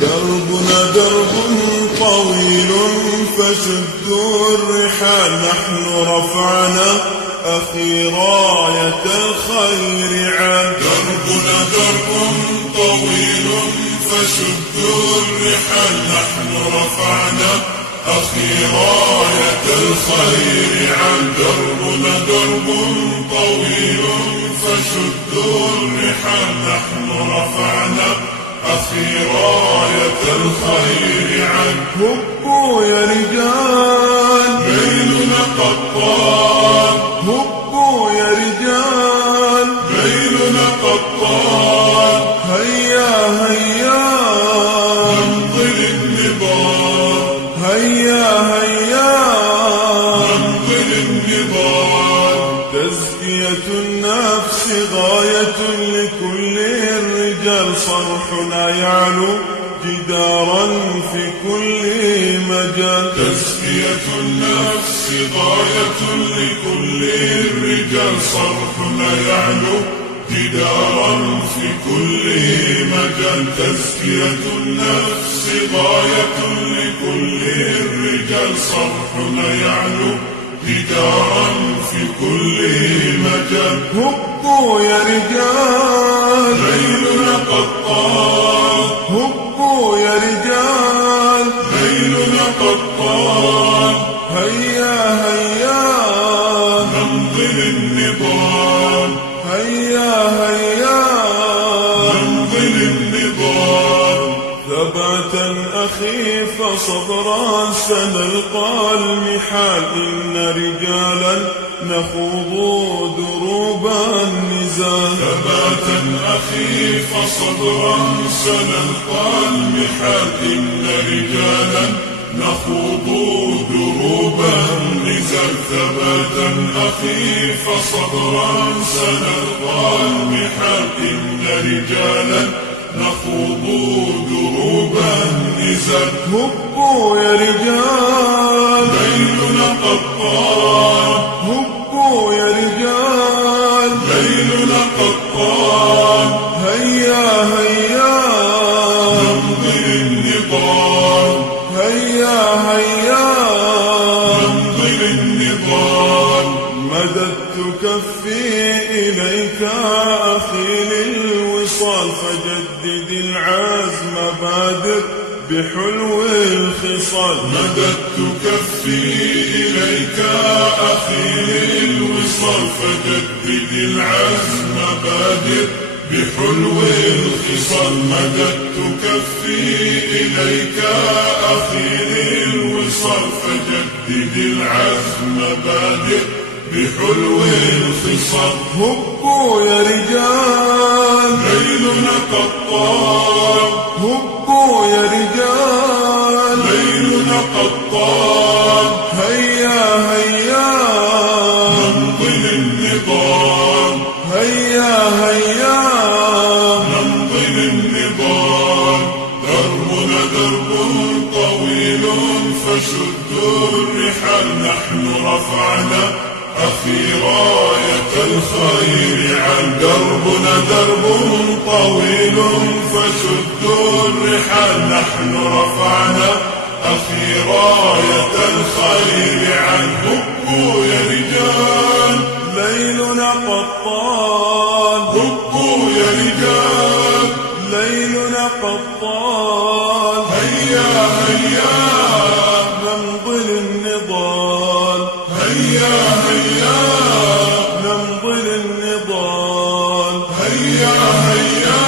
دربنا درب طويل فشدوا الرحال، نحن رفعنا أخي راية الخير عاد. دربنا درب طويل فشدوا الرحال، نحن رفعنا أخي راية الخير عاد. دربنا درب طويل فشدوا الرحال، نحن رفعنا أخي راية الخير عاد. هبوا يا رجال ليلنا قد طال، هبوا يا رجال ليلنا قد طال. هيا هيا نمضي النضال، هيا هيا نمضي النضال. تزكية النفس غاية لكل الرجال، صرحنا يعلو جدارا في كل مجال. تزكية النفس غاية لكل الرجال، صرحنا يعلو جدارا في كل مجال. تزكية النفس غاية لكل الرجال، صرحنا يعلو جدارا في كل مجال. هبوا يا رجال ليلنا قد طال، هبوا يا رجال ليلنا قد طال. هيا هيا نمضي للنضال، هيا هيا نمضي للنضال. ثباتا أخي فصبرا سنلقى المحال، إن رجالا نخوض دروب النزال. ثباتا أخي فصبرا سنلقى المحال، إن رجالا نخوض دروب النزال. ثباتا أخي فصبرا سنلقى المحال، إن رجالا نخوض دروب النزال. هبوا يا رجال ليلنا قد طال، هبوا يا رجال ليلنا قد طال. هيا هيا نمضي للنضال، هيا هيا نمضي للنضال. مددت كفي إليك أخي للوصال، فجدد العزم بادر بحلو الخصال. مددت كفي إليك أخي للوصال، فجدد العزم بادر بحلو الخصال. مددت كفي إليك أخي للوصال، فجدد العزم بادر بحلو الخصال. هبوا يا رجال ليلنا قد طال، هبوا يا رجال ليلنا قد طال. هيا هيا نمضي للنضال، هيا هيا نمضي للنضال. دربنا درب طويل فشدوا الرحال، نحن رفعنا أخي راية الخير عن. دربنا درب طويل فشدوا الرحال، نحن رفعنا أخي راية الخير عن. هبوا يا رجال ليلنا قد طال، هبوا يا رجال ليلنا قد طال. هيا هيا نمضي للنضال، هيا هيا نمضي للنضال. هيا هيا